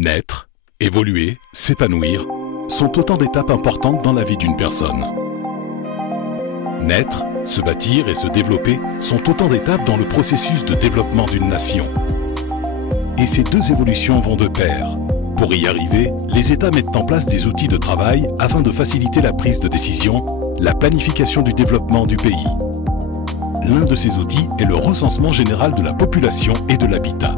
Naître, évoluer, s'épanouir sont autant d'étapes importantes dans la vie d'une personne. Naître, se bâtir et se développer sont autant d'étapes dans le processus de développement d'une nation. Et ces deux évolutions vont de pair. Pour y arriver, les États mettent en place des outils de travail afin de faciliter la prise de décision, la planification du développement du pays. L'un de ces outils est le recensement général de la population et de l'habitat.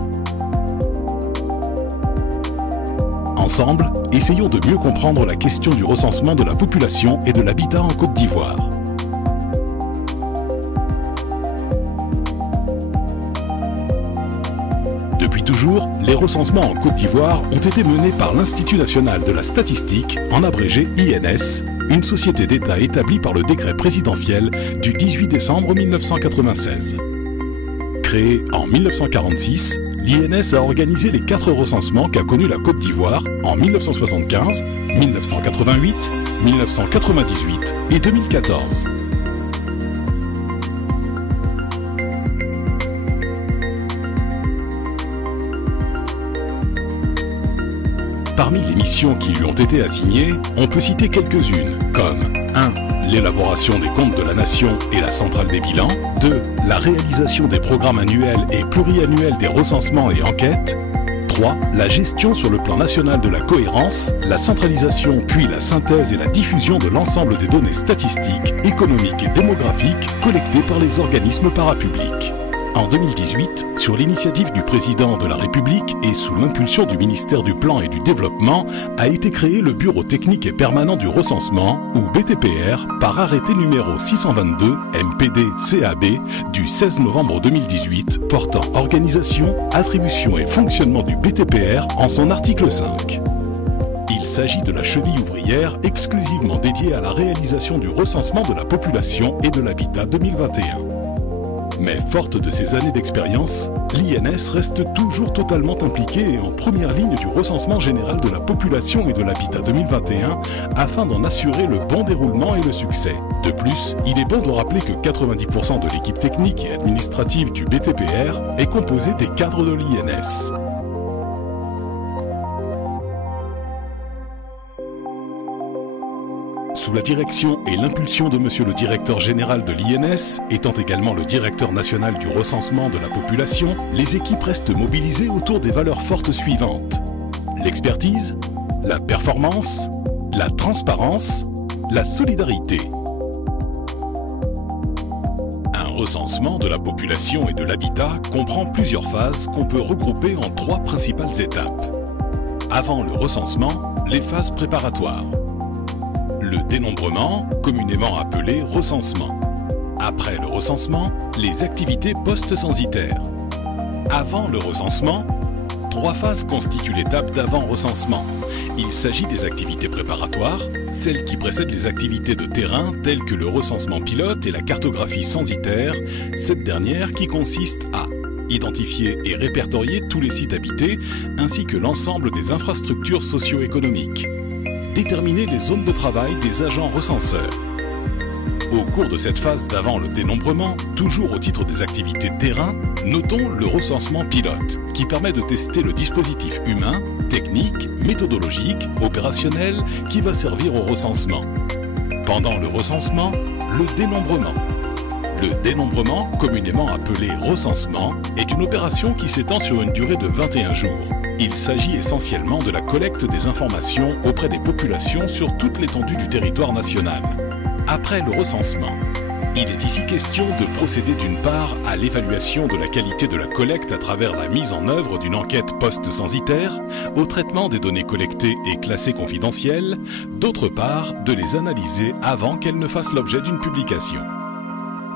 Ensemble, essayons de mieux comprendre la question du recensement de la population et de l'habitat en Côte d'Ivoire. Depuis toujours, les recensements en Côte d'Ivoire ont été menés par l'Institut national de la statistique, en abrégé INS, une société d'État établie par le décret présidentiel du 18 décembre 1996. Créée en 1946, l'INS a organisé les 4 recensements qu'a connus la Côte d'Ivoire en 1975, 1988, 1998 et 2014. Parmi les missions qui lui ont été assignées, on peut citer quelques-unes, comme 1. L'élaboration des comptes de la nation et la centrale des bilans. 2. La réalisation des programmes annuels et pluriannuels des recensements et enquêtes. 3. La gestion sur le plan national de la cohérence, la centralisation puis la synthèse et la diffusion de l'ensemble des données statistiques, économiques et démographiques collectées par les organismes parapublics. En 2018, sur l'initiative du président de la République et sous l'impulsion du ministère du Plan et du Développement, a été créé le Bureau technique et permanent du recensement, ou BTPR, par arrêté numéro 622 MPD-CAB du 16 novembre 2018 portant organisation, attribution et fonctionnement du BTPR en son article 5. Il s'agit de la cheville ouvrière exclusivement dédiée à la réalisation du recensement de la population et de l'habitat 2021. Mais forte de ces années d'expérience, l'INS reste toujours totalement impliquée et en première ligne du recensement général de la population et de l'habitat 2021 afin d'en assurer le bon déroulement et le succès. De plus, il est bon de rappeler que 90% de l'équipe technique et administrative du BTPR est composée des cadres de l'INS. Sous la direction et l'impulsion de Monsieur le directeur général de l'INS, étant également le directeur national du recensement de la population, les équipes restent mobilisées autour des valeurs fortes suivantes: l'expertise, la performance, la transparence, la solidarité. Un recensement de la population et de l'habitat comprend plusieurs phases qu'on peut regrouper en 3 principales étapes. Avant le recensement, les phases préparatoires. Le dénombrement, communément appelé recensement. Après le recensement, les activités post-censitaires. Avant le recensement, 3 phases constituent l'étape d'avant-recensement. Il s'agit des activités préparatoires, celles qui précèdent les activités de terrain telles que le recensement pilote et la cartographie censitaire, cette dernière qui consiste à identifier et répertorier tous les sites habités ainsi que l'ensemble des infrastructures socio-économiques. Déterminer les zones de travail des agents recenseurs. Au cours de cette phase d'avant le dénombrement, toujours au titre des activités terrain, notons le recensement pilote, qui permet de tester le dispositif humain, technique, méthodologique, opérationnel, qui va servir au recensement. Pendant le recensement, le dénombrement. Le dénombrement, communément appelé recensement, est une opération qui s'étend sur une durée de 21 jours. Il s'agit essentiellement de la collecte des informations auprès des populations sur toute l'étendue du territoire national. Après le recensement, il est ici question de procéder d'une part à l'évaluation de la qualité de la collecte à travers la mise en œuvre d'une enquête post-censitaire, au traitement des données collectées et classées confidentielles, d'autre part de les analyser avant qu'elles ne fassent l'objet d'une publication.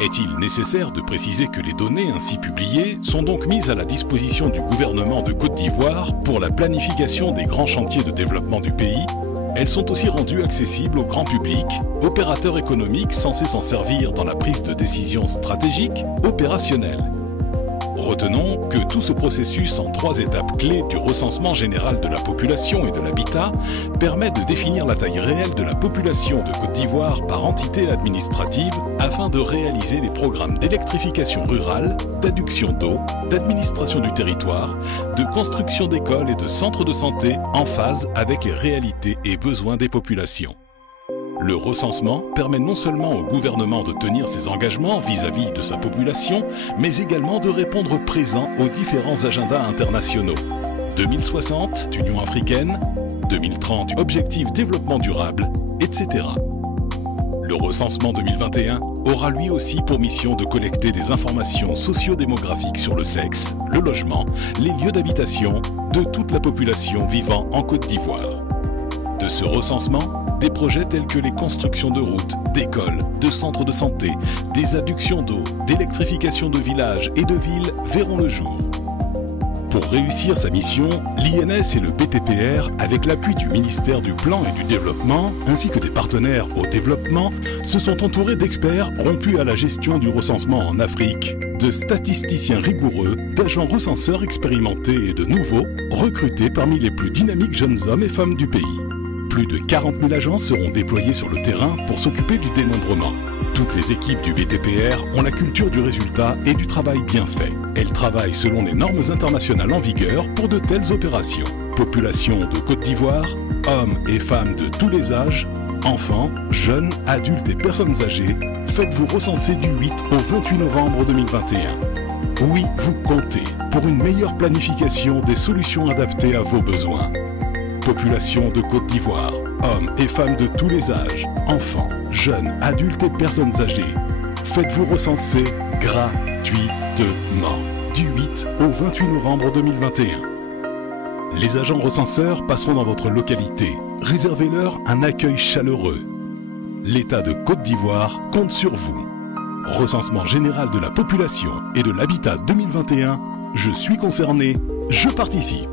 Est-il nécessaire de préciser que les données ainsi publiées sont donc mises à la disposition du gouvernement de Côte d'Ivoire pour la planification des grands chantiers de développement du pays? Elles sont aussi rendues accessibles au grand public, opérateurs économiques censés s'en servir dans la prise de décisions stratégiques opérationnelles. Retenons que tout ce processus en 3 étapes clés du recensement général de la population et de l'habitat permet de définir la taille réelle de la population de Côte d'Ivoire par entité administrative afin de réaliser les programmes d'électrification rurale, d'adduction d'eau, d'administration du territoire, de construction d'écoles et de centres de santé en phase avec les réalités et besoins des populations. Le recensement permet non seulement au gouvernement de tenir ses engagements vis-à-vis de sa population, mais également de répondre présent aux différents agendas internationaux. 2060, Union africaine, 2030, Objectifs développement durable, etc. Le recensement 2021 aura lui aussi pour mission de collecter des informations socio-démographiques sur le sexe, le logement, les lieux d'habitation de toute la population vivant en Côte d'Ivoire. De ce recensement, des projets tels que les constructions de routes, d'écoles, de centres de santé, des adductions d'eau, d'électrification de villages et de villes verront le jour. Pour réussir sa mission, l'INS et le BTPR, avec l'appui du ministère du Plan et du Développement, ainsi que des partenaires au développement, se sont entourés d'experts rompus à la gestion du recensement en Afrique, de statisticiens rigoureux, d'agents recenseurs expérimentés et de nouveaux, recrutés parmi les plus dynamiques jeunes hommes et femmes du pays. Plus de 40 000 agents seront déployés sur le terrain pour s'occuper du dénombrement. Toutes les équipes du BTPR ont la culture du résultat et du travail bien fait. Elles travaillent selon les normes internationales en vigueur pour de telles opérations. Population de Côte d'Ivoire, hommes et femmes de tous les âges, enfants, jeunes, adultes et personnes âgées, faites-vous recenser du 8 au 28 novembre 2021. Oui, vous comptez pour une meilleure planification des solutions adaptées à vos besoins. Population de Côte d'Ivoire, hommes et femmes de tous les âges, enfants, jeunes, adultes et personnes âgées. Faites-vous recenser gratuitement du 8 au 28 novembre 2021. Les agents recenseurs passeront dans votre localité. Réservez-leur un accueil chaleureux. L'État de Côte d'Ivoire compte sur vous. Recensement général de la population et de l'habitat 2021. Je suis concerné, je participe.